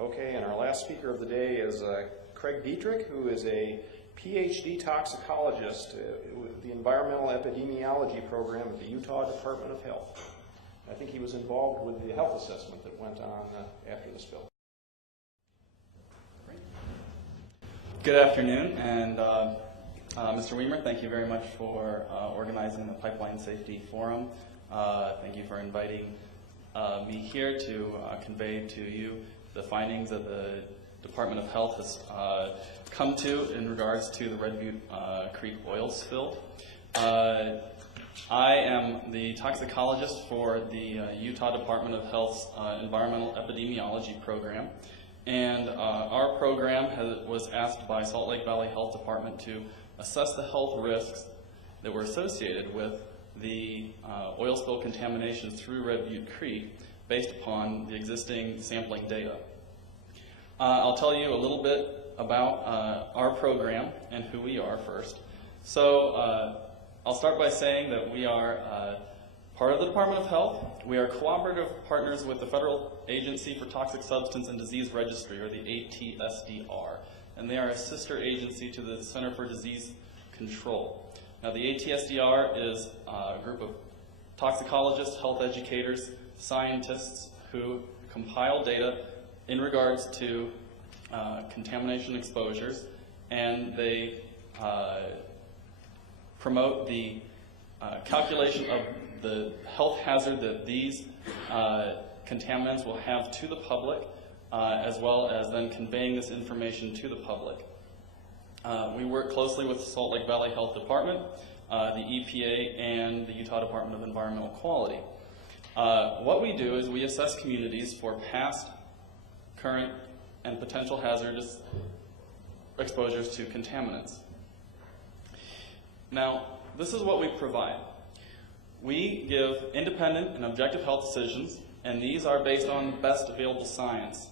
Okay, and our last speaker of the day is Craig Dietrich, who is a Ph.D. toxicologist with the Environmental Epidemiology program at the Utah Department of Health. I think he was involved with the health assessment that went on after the spill. Good afternoon, and Mr. Weimer, thank you very much for organizing the Pipeline Safety Forum. Thank you for inviting me here to convey to you the findings that the Department of Health has come to in regards to the Red Butte Creek oil spill. I am the toxicologist for the Utah Department of Health's Environmental Epidemiology program. And our program was asked by Salt Lake Valley Health Department to assess the health risks that were associated with the oil spill contamination through Red Butte Creek based upon the existing sampling data. I'll tell you a little bit about our program and who we are first. So I'll start by saying that we are part of the Department of Health. We are cooperative partners with the Federal Agency for Toxic Substance and Disease Registry, or the ATSDR, and they are a sister agency to the Center for Disease Control. Now, the ATSDR is a group of toxicologists, health educators, scientists who compile data in regards to contamination exposures, and they promote the calculation of the health hazard that these contaminants will have to the public, as well as then conveying this information to the public. We work closely with the Salt Lake Valley Health Department, the EPA, and the Utah Department of Environmental Quality. What we do is we assess communities for past, current, and potential hazardous exposures to contaminants. Now, this is what we provide. We give independent and objective health decisions, and these are based on best available science.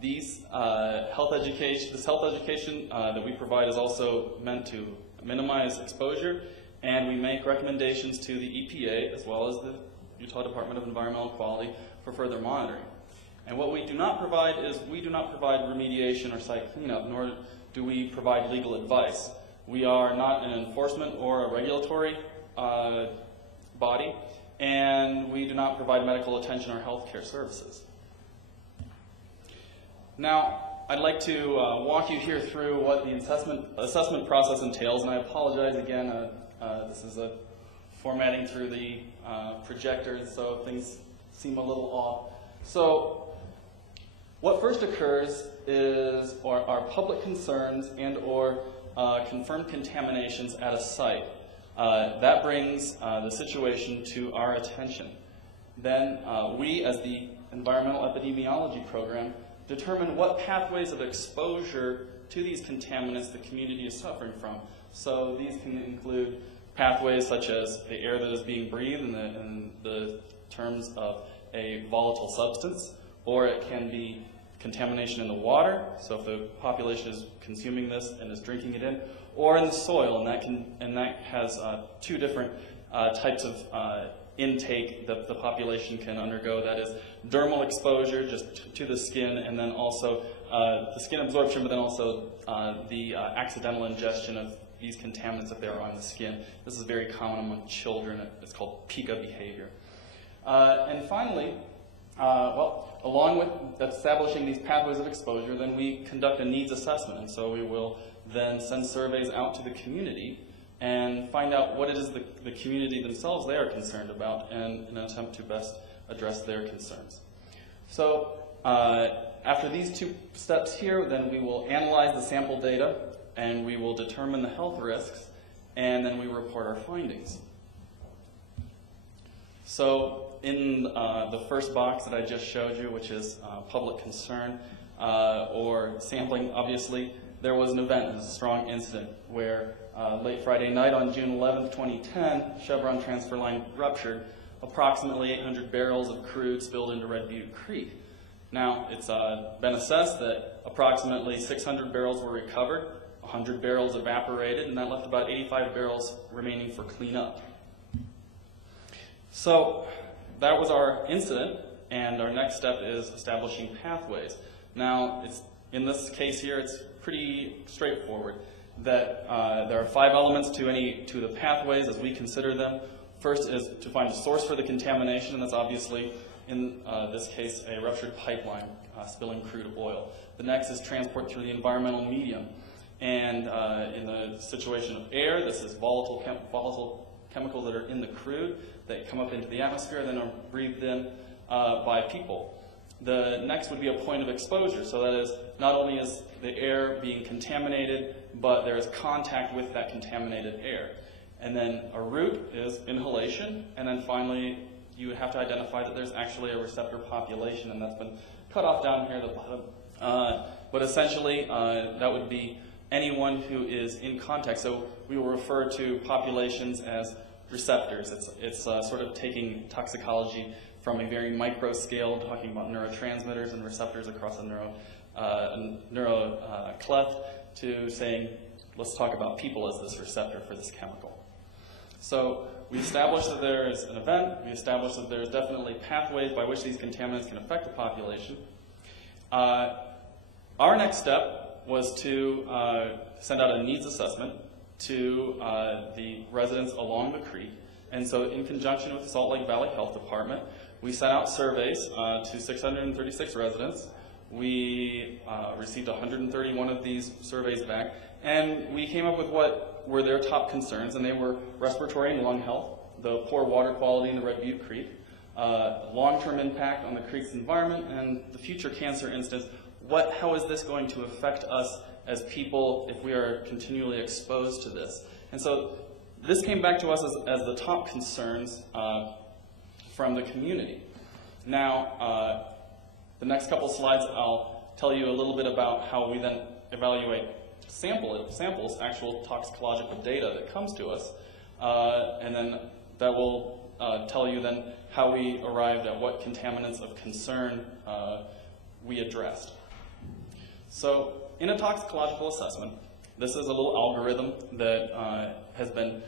This health education that we provide is also meant to minimize exposure, and we make recommendations to the EPA as well as the Utah Department of Environmental Quality for further monitoring. And what we do not provide is we do not provide remediation or site cleanup, nor do we provide legal advice. We are not an enforcement or a regulatory body, and we do not provide medical attention or healthcare services. Now, I'd like to walk you here through what the assessment process entails, and I apologize again, this is a formatting through the projector, so things seem a little off. So, what first occurs is our public concerns and or confirmed contaminations at a site. That brings the situation to our attention. Then we, as the Environmental Epidemiology program, determine what pathways of exposure to these contaminants the community is suffering from. So these can include pathways such as the air that is being breathed in the terms of a volatile substance, or it can be contamination in the water, so if the population is consuming this and is drinking it in, or in the soil, and that has two different types of intake that the population can undergo. That is dermal exposure, just to the skin, and then also the skin absorption, but then also the accidental ingestion of these contaminants if they are on the skin. This is very common among children. It's called pica behavior. And finally, along with establishing these pathways of exposure, then we conduct a needs assessment. And so we will then send surveys out to the community and find out what it is the community themselves they are concerned about in an attempt to best address their concerns. So after these two steps here, then we will analyze the sample data and we will determine the health risks, and then we report our findings. So in the first box that I just showed you, which is public concern or sampling, obviously, there was an event, it was a strong incident, where late Friday night on June 11th, 2010, Chevron transfer line ruptured. Approximately 800 barrels of crude spilled into Red Butte Creek. Now, it's been assessed that approximately 600 barrels were recovered, 100 barrels evaporated, and that left about 85 barrels remaining for cleanup. So that was our incident, and our next step is establishing pathways. Now, in this case here, it's pretty straightforward that there are 5 elements to the pathways as we consider them. First is to find a source for the contamination, and that's obviously, in this case, a ruptured pipeline spilling crude oil. The next is transport through the environmental medium. And in the situation of air, this is volatile chemicals that are in the crude that come up into the atmosphere and then are breathed in by people. The next would be a point of exposure. So that is, not only is the air being contaminated, but there is contact with that contaminated air. And then a route is inhalation. And then finally, you would have to identify that there's actually a receptor population, and that's been cut off down here at the bottom. But essentially, that would be anyone who is in contact. So we will refer to populations as receptors. It's sort of taking toxicology from a very micro scale, talking about neurotransmitters and receptors across a neuro cleft, to saying, let's talk about people as this receptor for this chemical. So we established that there is an event. We established that there is definitely pathways by which these contaminants can affect the population. Our next step was to send out a needs assessment to the residents along the creek. And so in conjunction with the Salt Lake Valley Health Department, we sent out surveys to 636 residents. We received 131 of these surveys back, and we came up with what were their top concerns, and they were respiratory and lung health, the poor water quality in the Red Butte Creek, long-term impact on the creek's environment, and the future cancer incidence. How is this going to affect us as people if we are continually exposed to this? And so this came back to us as the top concerns from the community. Now, the next couple slides, I'll tell you a little bit about how we then evaluate samples, actual toxicological data that comes to us, and then that will tell you then how we arrived at what contaminants of concern we addressed. So in a toxicological assessment, this is a little algorithm that has been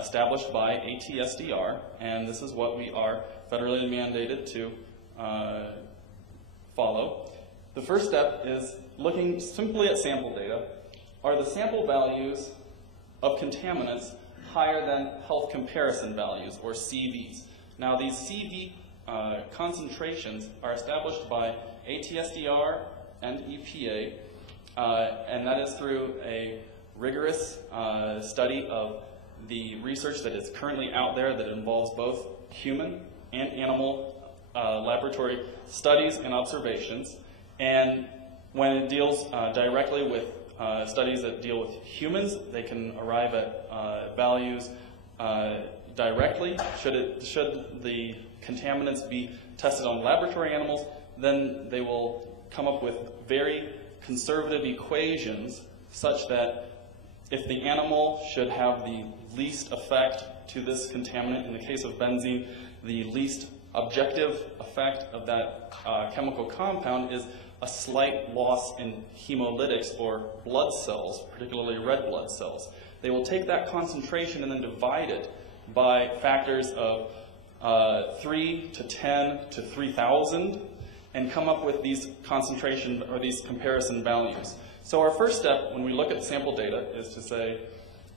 established by ATSDR, and this is what we are federally mandated to follow. The first step is looking simply at sample data. Are the sample values of contaminants higher than health comparison values, or CVs? Now, these CV concentrations are established by ATSDR and EPA, and that is through a rigorous study of the research that is currently out there that involves both human and animal laboratory studies and observations. And when it deals directly with studies that deal with humans, they can arrive at values directly. Should the contaminants be tested on laboratory animals, then they will come up with very conservative equations such that if the animal should have the least effect to this contaminant, in the case of benzene, the least objective effect of that chemical compound is a slight loss in hemolytics, or blood cells, particularly red blood cells. They will take that concentration and then divide it by factors of 3 to 10 to 3,000 and come up with these concentration or these comparison values. So our first step when we look at sample data is to say,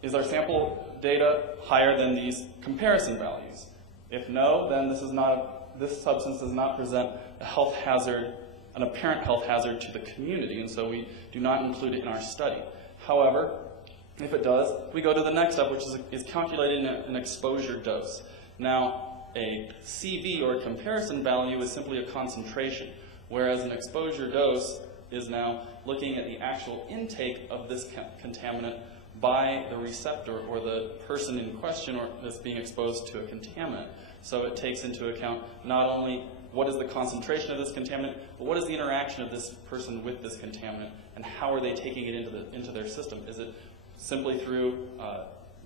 is our sample data higher than these comparison values? If no, then this substance does not present a health hazard, an apparent health hazard to the community, and so we do not include it in our study. However, if it does, we go to the next step, which is calculating an exposure dose. Now, a CV, or a comparison value, is simply a concentration, whereas an exposure dose is now looking at the actual intake of this contaminant by the receptor or the person in question or that's being exposed to a contaminant. So it takes into account not only what is the concentration of this contaminant, but what is the interaction of this person with this contaminant, and how are they taking it into their system? Is it simply through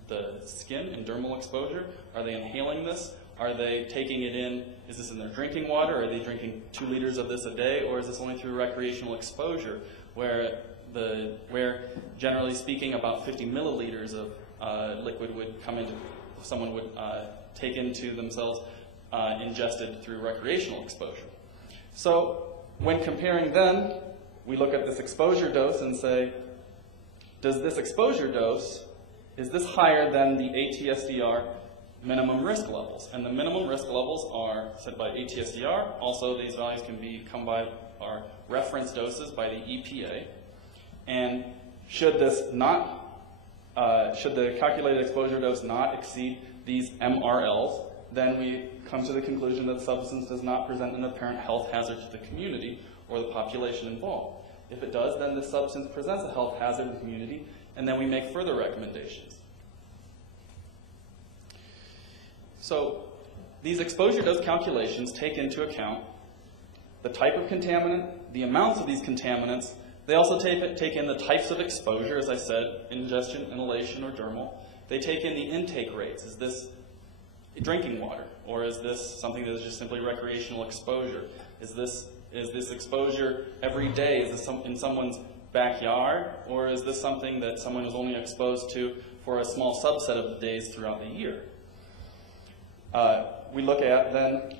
the skin and dermal exposure? Are they inhaling this? Are they taking it in? Is this in their drinking water? Are they drinking 2 liters of this a day? Or is this only through recreational exposure, where generally speaking about 50 milliliters of liquid would come into, someone would take into themselves ingested through recreational exposure. So when comparing then, we look at this exposure dose and say, does this exposure dose, is this higher than the ATSDR minimum risk levels? And the minimum risk levels are set by ATSDR. Also, these values can come by our reference doses by the EPA. And should this not, should the calculated exposure dose not exceed these MRLs, then we come to the conclusion that the substance does not present an apparent health hazard to the community or the population involved. If it does, then this substance presents a health hazard in the community, and then we make further recommendations. So these exposure dose calculations take into account the type of contaminant, the amounts of these contaminants. They also take in the types of exposure, as I said, ingestion, inhalation, or dermal. They take in the intake rates. Is this drinking water, or is this something that is just simply recreational exposure? Is this exposure every day? Is this in someone's backyard, or is this something that someone is only exposed to for a small subset of the days throughout the year? We look at then,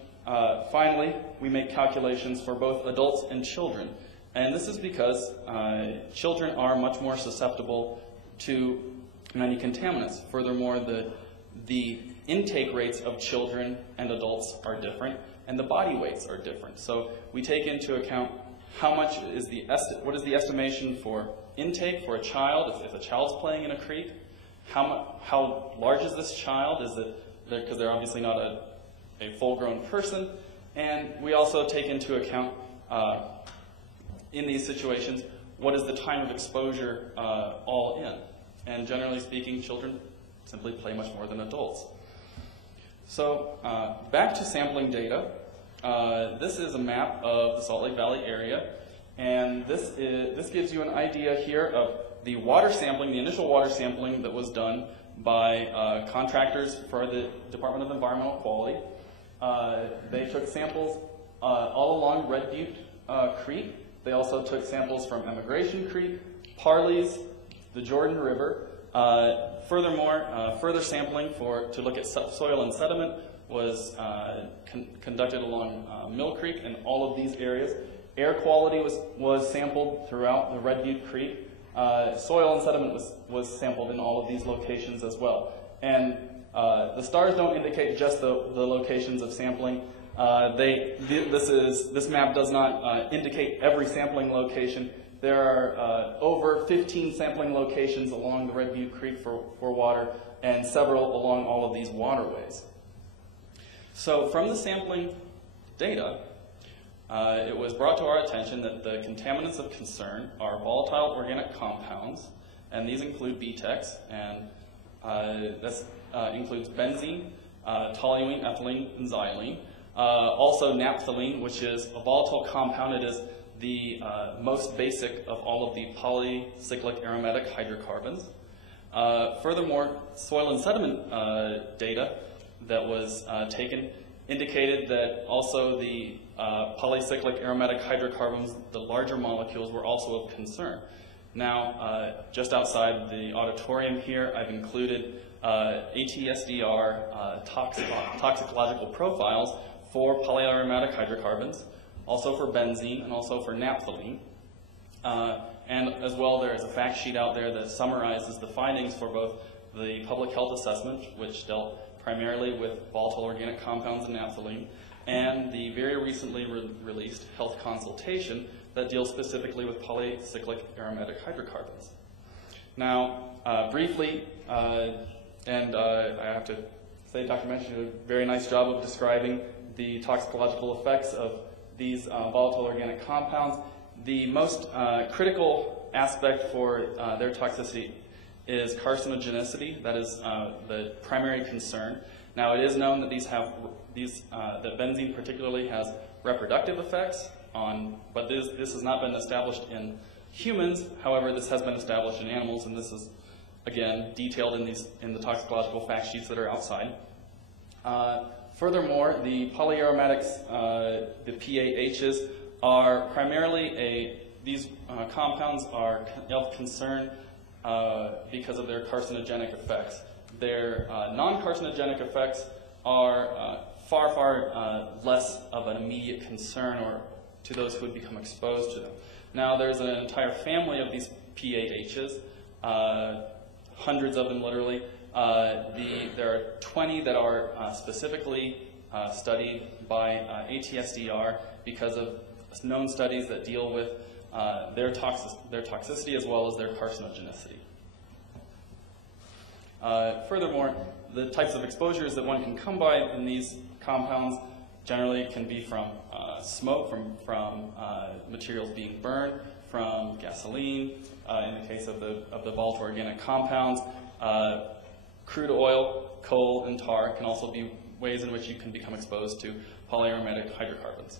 finally, we make calculations for both adults and children. And this is because children are much more susceptible to many contaminants. Furthermore, the intake rates of children and adults are different, and the body weights are different. So we take into account how much is what is the estimation for intake for a child if a child's playing in a creek? How large is this child? Is it because they're obviously not a full-grown person? And we also take into account in these situations, what is the time of exposure all in? And generally speaking, children simply play much more than adults. So back to sampling data. This is a map of the Salt Lake Valley area, and this gives you an idea here of the water sampling, the initial water sampling that was done by contractors for the Department of Environmental Quality. They took samples all along Red Butte Creek. They also took samples from Emigration Creek, Parley's, the Jordan River. Furthermore, further sampling to look at soil and sediment was conducted along Mill Creek and all of these areas. Air quality was sampled throughout the Red Butte Creek. Soil and sediment was sampled in all of these locations as well. And the stars don't indicate just the locations of sampling. This map does not indicate every sampling location. There are over 15 sampling locations along the Red Butte Creek for water, and several along all of these waterways. So from the sampling data, it was brought to our attention that the contaminants of concern are volatile organic compounds, and these include BTEX, and this includes benzene, toluene, ethylene, and xylene. Also naphthalene, which is a volatile compound. It is the most basic of all of the polycyclic aromatic hydrocarbons. Furthermore, soil and sediment data that was taken indicated that also the polycyclic aromatic hydrocarbons, the larger molecules, were also of concern. Now, just outside the auditorium here, I've included ATSDR toxicological profiles for polyaromatic hydrocarbons, also for benzene, and also for naphthalene. And as well, there is a fact sheet out there that summarizes the findings for both the public health assessment, which dealt primarily with volatile organic compounds and naphthalene, and the very recently released health consultation that deals specifically with polycyclic aromatic hydrocarbons. Now, briefly, and I have to say Dr. Mensch did a very nice job of describing the toxicological effects of these volatile organic compounds. The most critical aspect for their toxicity is carcinogenicity. That is the primary concern. Now, it is known that that benzene particularly has reproductive effects but this has not been established in humans. However, this has been established in animals, and this is again detailed in the toxicological fact sheets that are outside. Furthermore, the polyaromatics, the PAHs, are primarily these compounds are of concern because of their carcinogenic effects. Their non-carcinogenic effects are far less of an immediate concern or to those who would become exposed to them. Now, there's an entire family of these PAHs, hundreds of them literally. There are 20 that are specifically studied by ATSDR because of known studies that deal with their toxicity as well as their carcinogenicity. Furthermore, the types of exposures that one can come by in these compounds generally can be from smoke, from materials being burned, from gasoline, in the case of the volatile organic compounds. Crude oil, coal, and tar can also be ways in which you can become exposed to polyaromatic hydrocarbons.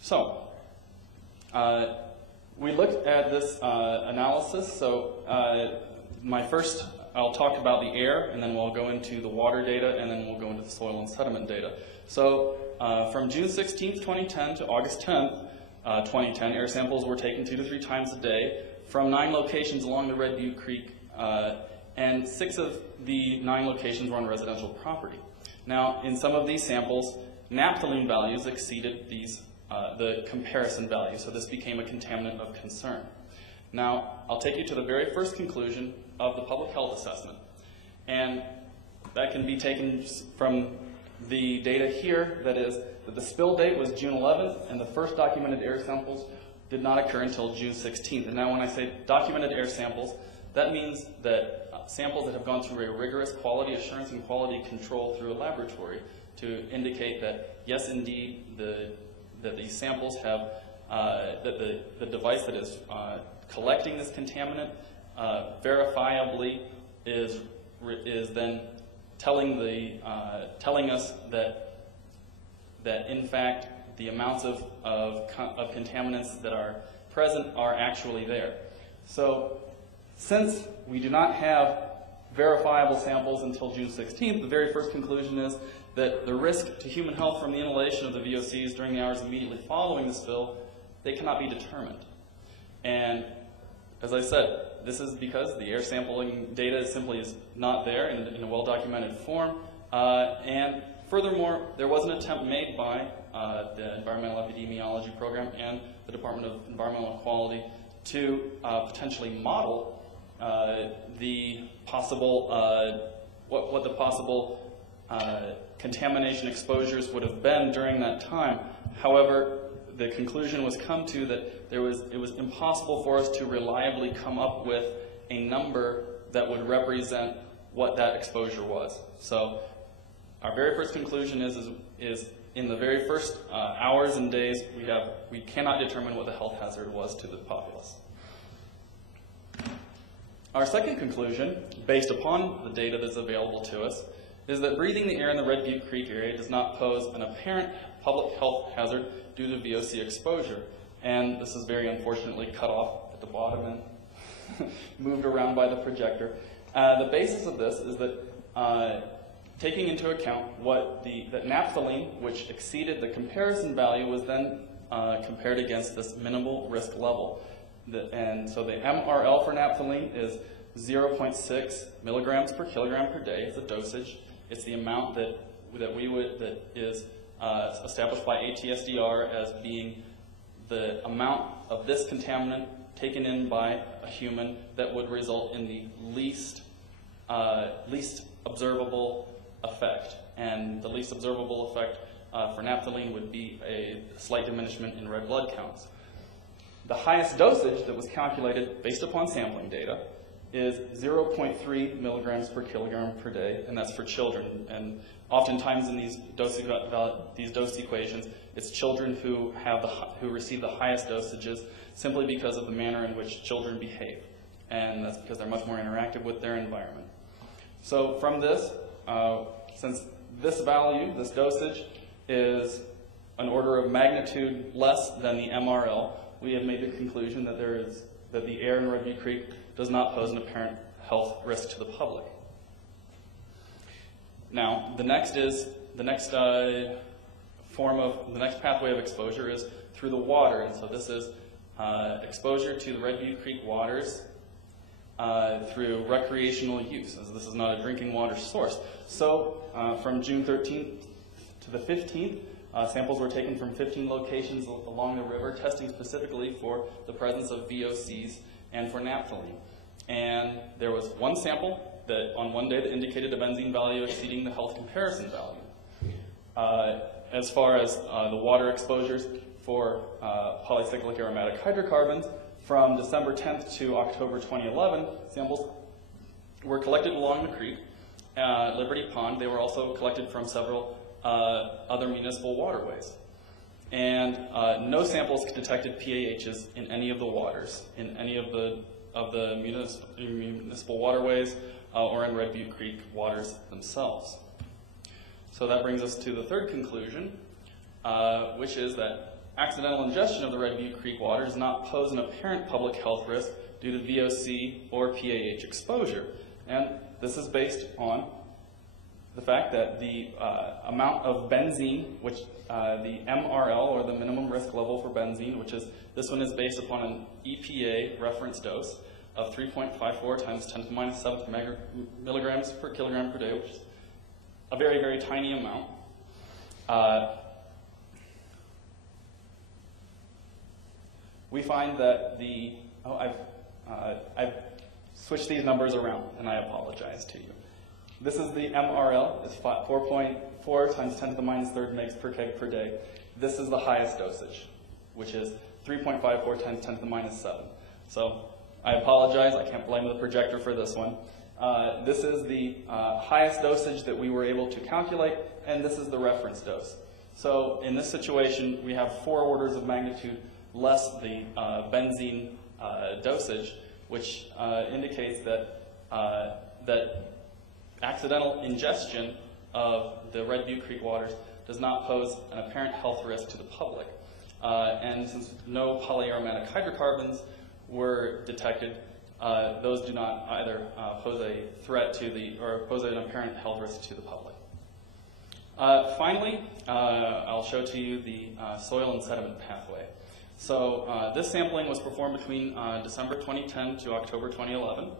So, we looked at this analysis. So, I'll talk about the air, and then we'll go into the water data, and then we'll go into the soil and sediment data. So, from June 16th, 2010 to August 10th, 2010, air samples were taken 2 to 3 times a day from 9 locations along the Red Butte Creek, and 6 of the 9 locations were on residential property. Now, in some of these samples, naphthalene values exceeded the comparison value, so this became a contaminant of concern. Now, I'll take you to the very first conclusion of the public health assessment, and that can be taken from the data here, that is, that the spill date was June 11th, and the first documented air samples did not occur until June 16th. And now when I say documented air samples, that means that samples that have gone through a rigorous quality assurance and quality control through a laboratory to indicate that, yes, indeed, that these samples have, that the device that is collecting this contaminant verifiably is then telling us that in fact the amounts of contaminants that are present are actually there. So since we do not have verifiable samples until June 16th, the very first conclusion is that the risk to human health from the inhalation of the VOCs during the hours immediately following the spill, they cannot be determined. And as I said, this is because the air sampling data simply is not there in a well-documented form. And furthermore, there was an attempt made by the Environmental Epidemiology Program and the Department of Environmental Quality to potentially model the possible, what the possible contamination exposures would have been during that time. However, the conclusion was come to that it was impossible for us to reliably come up with a number that would represent what that exposure was. So our very first conclusion is in the very first hours and days we cannot determine what the health hazard was to the populace. Our second conclusion, based upon the data that's available to us, is that breathing the air in the Red Butte Creek area does not pose an apparent public health hazard due to VOC exposure. And this is very unfortunately cut off at the bottom and moved around by the projector. The basis of this is that taking into account that naphthalene, which exceeded the comparison value, was then compared against this minimal risk level. And so the MRL for naphthalene is 0.6 milligrams per kilogram per day. It's a dosage. It's the amount that is established by ATSDR as being the amount of this contaminant taken in by a human that would result in the least observable effect. And the least observable effect for naphthalene would be a slight diminishment in red blood counts. The highest dosage that was calculated based upon sampling data is 0.3 milligrams per kilogram per day, and that's for children. And oftentimes in these dose equations, it's children who receive the highest dosages simply because of the manner in which children behave. And that's because they're much more interactive with their environment. So from this, since this value, this dosage, is an order of magnitude less than the MRL, we have made the conclusion that the air in Red Butte Creek does not pose an apparent health risk to the public. Now, the next pathway of exposure is through the water, and so this is exposure to the Red Butte Creek waters through recreational use, as this is not a drinking water source. So from June 13th to the 15th, samples were taken from 15 locations along the river, testing specifically for the presence of VOCs and for naphthalene. And there was one sample that on one day that indicated a benzene value exceeding the health comparison value. As far as the water exposures for polycyclic aromatic hydrocarbons, from December 10th to October 2011, samples were collected along the creek, Liberty Pond. They were also collected from several other municipal waterways. And no samples detected PAHs in any of the waters, in any of the municipal waterways or in Red Butte Creek waters themselves. So that brings us to the third conclusion, which is that accidental ingestion of the Red Butte Creek water does not pose an apparent public health risk due to VOC or PAH exposure. And this is based on the fact that the amount of benzene, which the MRL, or the minimum risk level for benzene, which is, this one is based upon an EPA reference dose of 3.54 times 10 to the minus 7th milligrams per kilogram per day, which is a very, very tiny amount. We find that the, I've switched these numbers around, and I apologize to you. This is the MRL, it's 4.4 times 10 to the minus 3rd megs per keg per day. This is the highest dosage, which is 3.54 times 10 to the minus 7. So I apologize, I can't blame the projector for this one. This is the highest dosage that we were able to calculate, and this is the reference dose. So in this situation, we have 4 orders of magnitude less the benzene dosage, which indicates that that accidental ingestion of the Red Butte Creek waters does not pose an apparent health risk to the public. And since no polyaromatic hydrocarbons were detected, those do not either pose a threat to the, or pose an apparent health risk to the public. Finally, I'll show to you the soil and sediment pathway. So this sampling was performed between December 2010 to October 2011.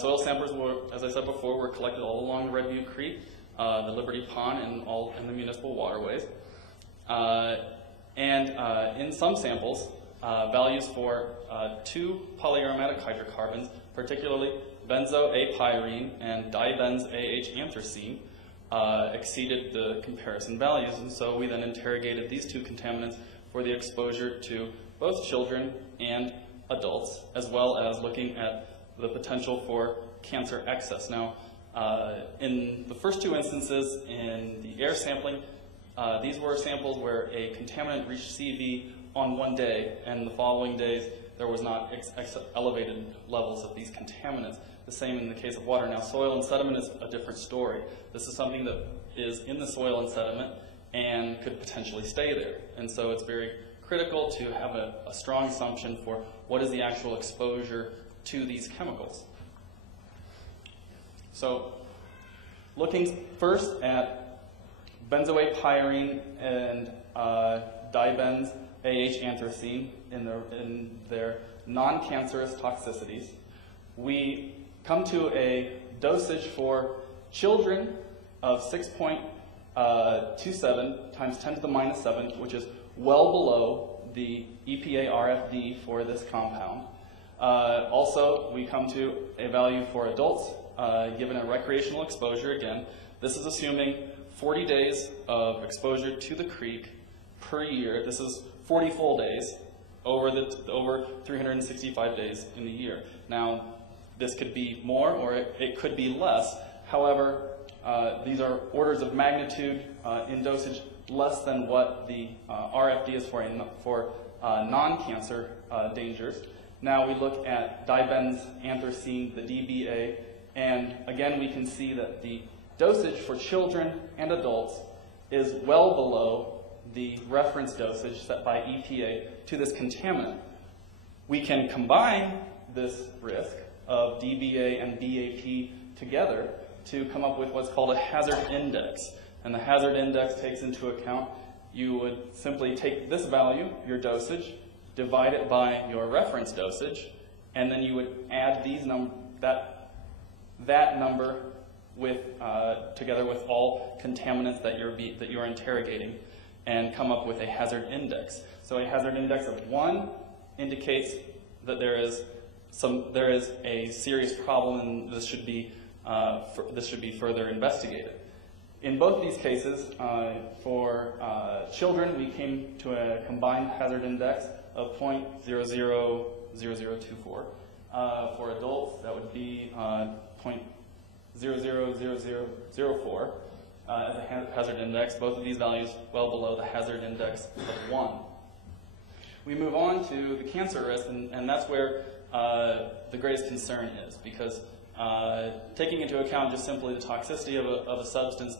Soil samples were, as I said before, were collected all along the Red Butte Creek, the Liberty Pond, and all in the municipal waterways. In some samples, values for 2 polyaromatic hydrocarbons, particularly benzo-A-pyrene and dibenz-AH-anthracene, exceeded the comparison values, and so we then interrogated these 2 contaminants for the exposure to both children and adults, as well as looking at the potential for cancer excess. Now, in the first 2 instances in the air sampling, these were samples where a contaminant reached CV on one day, and the following days there was not elevated levels of these contaminants. The same in the case of water. Now, soil and sediment is a different story. This is something that is in the soil and sediment and could potentially stay there. And so it's very critical to have a strong assumption for what is the actual exposure to these chemicals. So looking first at benzo-A-pyrene and dibenz-AH-anthracene in their non-cancerous toxicities, we come to a dosage for children of 6.27 times 10 to the minus 7, which is well below the EPA RFD for this compound. Also, we come to a value for adults given a recreational exposure. Again, this is assuming 40 days of exposure to the creek per year. This is 40 full days over 365 days in the year. Now, this could be more or it could be less. However, these are orders of magnitude in dosage less than what the RFD is for non-cancer dangers. Now we look at dibenz-anthracene, the DBA, and again we can see that the dosage for children and adults is well below the reference dosage set by EPA to this contaminant. We can combine this risk of DBA and BAP together to come up with what's called a hazard index. And the hazard index takes into account, you would simply take this value, your dosage, divide it by your reference dosage, and then you would add that number with together with all contaminants that you're interrogating, and come up with a hazard index. So a hazard index of 1 indicates that there is a serious problem, and this should be further investigated. In both these cases, for children, we came to a combined hazard index of 0.000024. For adults, that would be 0.000004 as a hazard index. Both of these values well below the hazard index of 1. We move on to the cancer risk, and that's where the greatest concern is, because taking into account just simply the toxicity of a substance,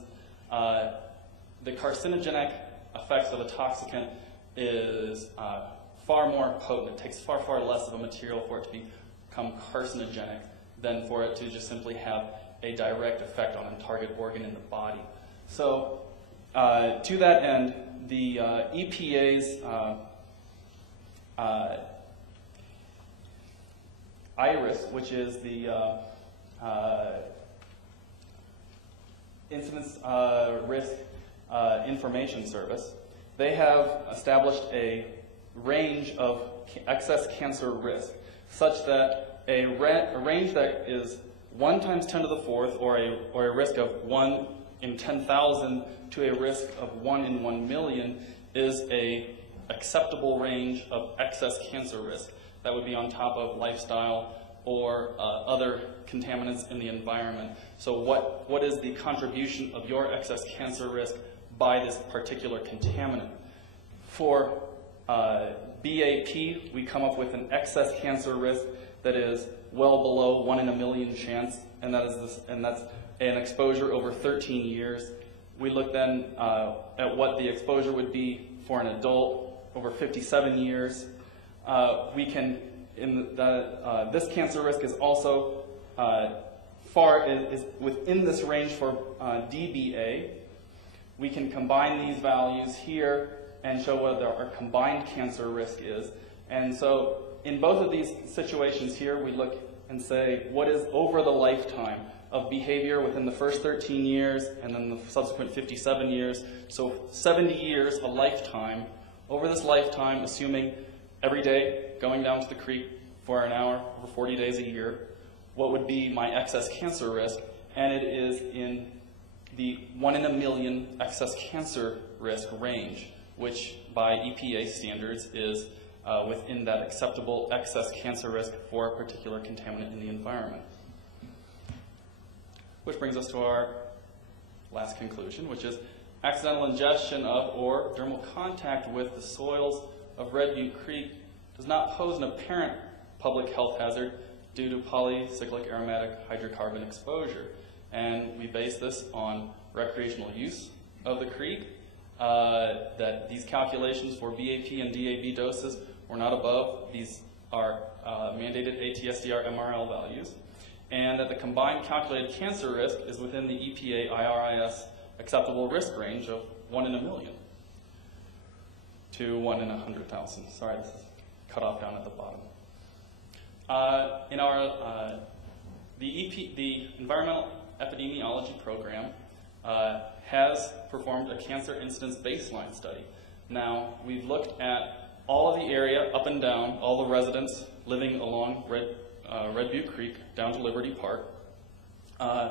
the carcinogenic effects of a toxicant is far more potent. It takes far, far less of a material for it to become carcinogenic than for it to just simply have a direct effect on a target organ in the body. So to that end, the EPA's IRIS, which is the Incidence Risk Information Service, they have established a range of excess cancer risk, such that a range that is 1 times 10 to the 4th, or a risk of 1 in 10,000 to a risk of 1 in 1 million, is a acceptable range of excess cancer risk. That would be on top of lifestyle or other contaminants in the environment. So what is the contribution of your excess cancer risk by this particular contaminant? For BAP, we come up with an excess cancer risk that is well below 1 in a million chance, and that's an exposure over 13 years. We look then at what the exposure would be for an adult over 57 years. This cancer risk is also is within this range for DBA. We can combine these values here and show what our combined cancer risk is. And so in both of these situations here, we look and say, what is over the lifetime of behavior within the first 13 years and then the subsequent 57 years. So 70 years, a lifetime. Over this lifetime, assuming every day going down to the creek for an hour over 40 days a year, what would be my excess cancer risk? And it is in the 1 in a million excess cancer risk range, which by EPA standards is within that acceptable excess cancer risk for a particular contaminant in the environment. Which brings us to our last conclusion, which is accidental ingestion of or dermal contact with the soils of Red Butte Creek does not pose an apparent public health hazard due to polycyclic aromatic hydrocarbon exposure. And we base this on recreational use of the creek, that these calculations for BAP and DAB doses were not above. These are mandated ATSDR MRL values, and that the combined calculated cancer risk is within the EPA IRIS acceptable risk range of 1 in a million to 1 in 100,000. Sorry, this is cut off down at the bottom. In our the Environmental Epidemiology program has performed a cancer incidence baseline study. Now, we've looked at all of the area up and down, all the residents living along Red Butte Creek down to Liberty Park.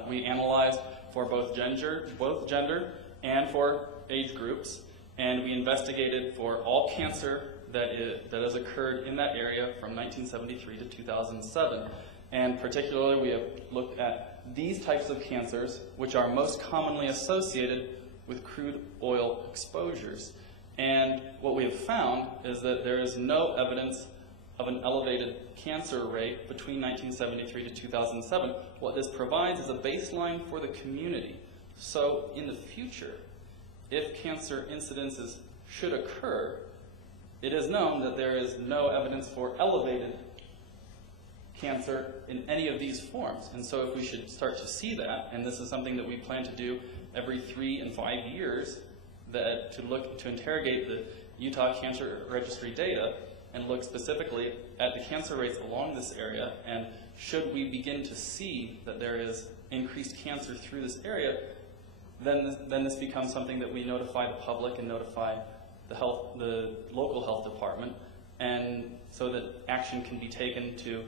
We analyzed for both gender and for age groups, and we investigated for all cancer that has occurred in that area from 1973 to 2007. And particularly, we have looked at these types of cancers, which are most commonly associated with crude oil exposures. And what we have found is that there is no evidence of an elevated cancer rate between 1973 to 2007. What this provides is a baseline for the community. So in the future, if cancer incidences should occur, it is known that there is no evidence for elevated cancer in any of these forms. And so if we should start to see that, and this is something that we plan to do every 3 and 5 years, to interrogate the Utah Cancer Registry data, and look specifically at the cancer rates along this area, and should we begin to see that there is increased cancer through this area, then this becomes something that we notify the public and notify the local health department, and so that action can be taken to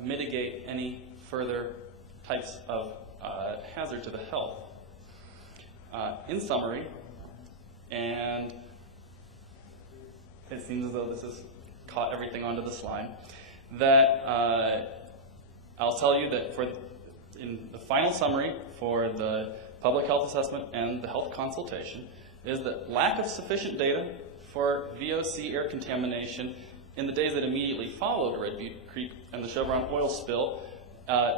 mitigate any further types of hazard to the health. In summary, and it seems as though this has caught everything onto the slide, that I'll tell you that in the final summary for the public health assessment and the health consultation is that lack of sufficient data for VOC air contamination in the days that immediately followed Red Butte Creek and the Chevron oil spill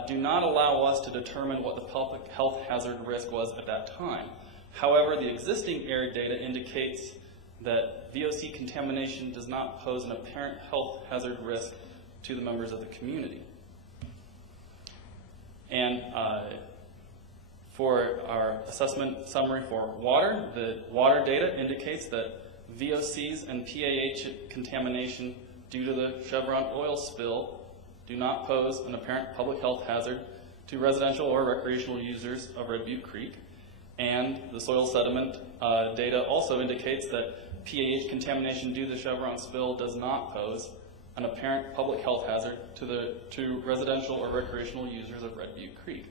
do not allow us to determine what the public health hazard risk was at that time. However, the existing air data indicates that VOC contamination does not pose an apparent health hazard risk to the members of the community. And for our assessment summary for water, the water data indicates that VOCs and PAH contamination due to the Chevron oil spill do not pose an apparent public health hazard to residential or recreational users of Red Butte Creek. And the soil sediment data also indicates that PAH contamination due to the Chevron spill does not pose an apparent public health hazard to residential or recreational users of Red Butte Creek.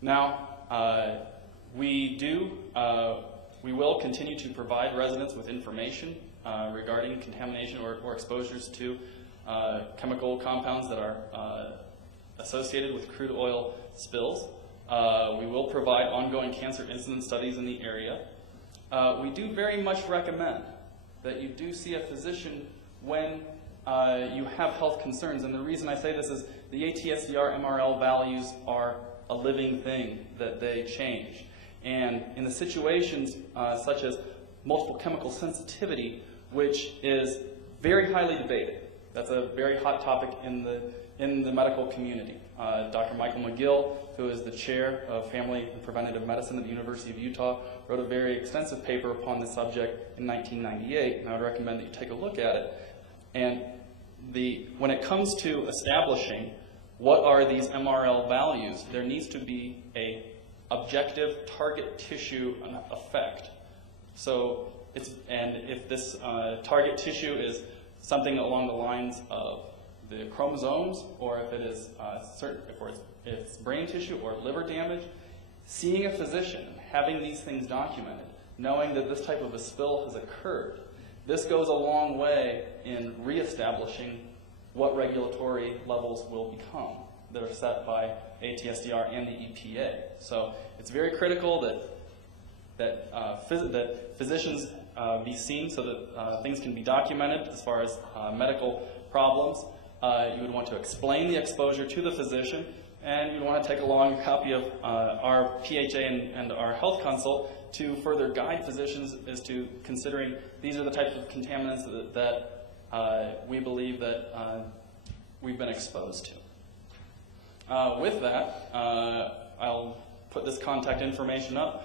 Now, we will continue to provide residents with information regarding contamination or exposures to chemical compounds that are associated with crude oil spills. We will provide ongoing cancer incidence studies in the area. We do very much recommend that you do see a physician when you have health concerns. And the reason I say this is the ATSDR MRL values are a living thing, that they change. And in the situations such as multiple chemical sensitivity, which is very highly debated, that's a very hot topic in the medical community. Dr. Michael McGill, who is the chair of Family and Preventative Medicine at the University of Utah, wrote a very extensive paper upon this subject in 1998, and I would recommend that you take a look at it. And when it comes to establishing what are these MRL values, there needs to be an objective target tissue effect. So if this target tissue is something along the lines of the chromosomes, or if it is it's brain tissue or liver damage, seeing a physician, having these things documented, knowing that this type of a spill has occurred, this goes a long way in reestablishing what regulatory levels will become that are set by ATSDR and the EPA. So it's very critical that physicians be seen so that things can be documented as far as medical problems. You would want to explain the exposure to the physician, and you'd want to take along a copy of our PHA and our health consult to further guide physicians as to considering these are the types of contaminants that we believe that we've been exposed to. With that, I'll put this contact information up.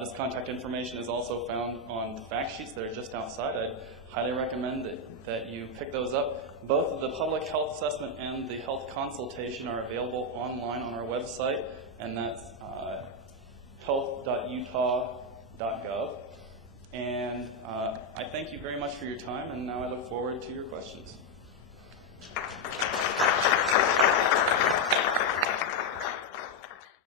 This contact information is also found on the fact sheets that are just outside. I'd highly recommend that you pick those up. Both the public health assessment and the health consultation are available online on our website, and that's health.utah.gov. And I thank you very much for your time, and now I look forward to your questions.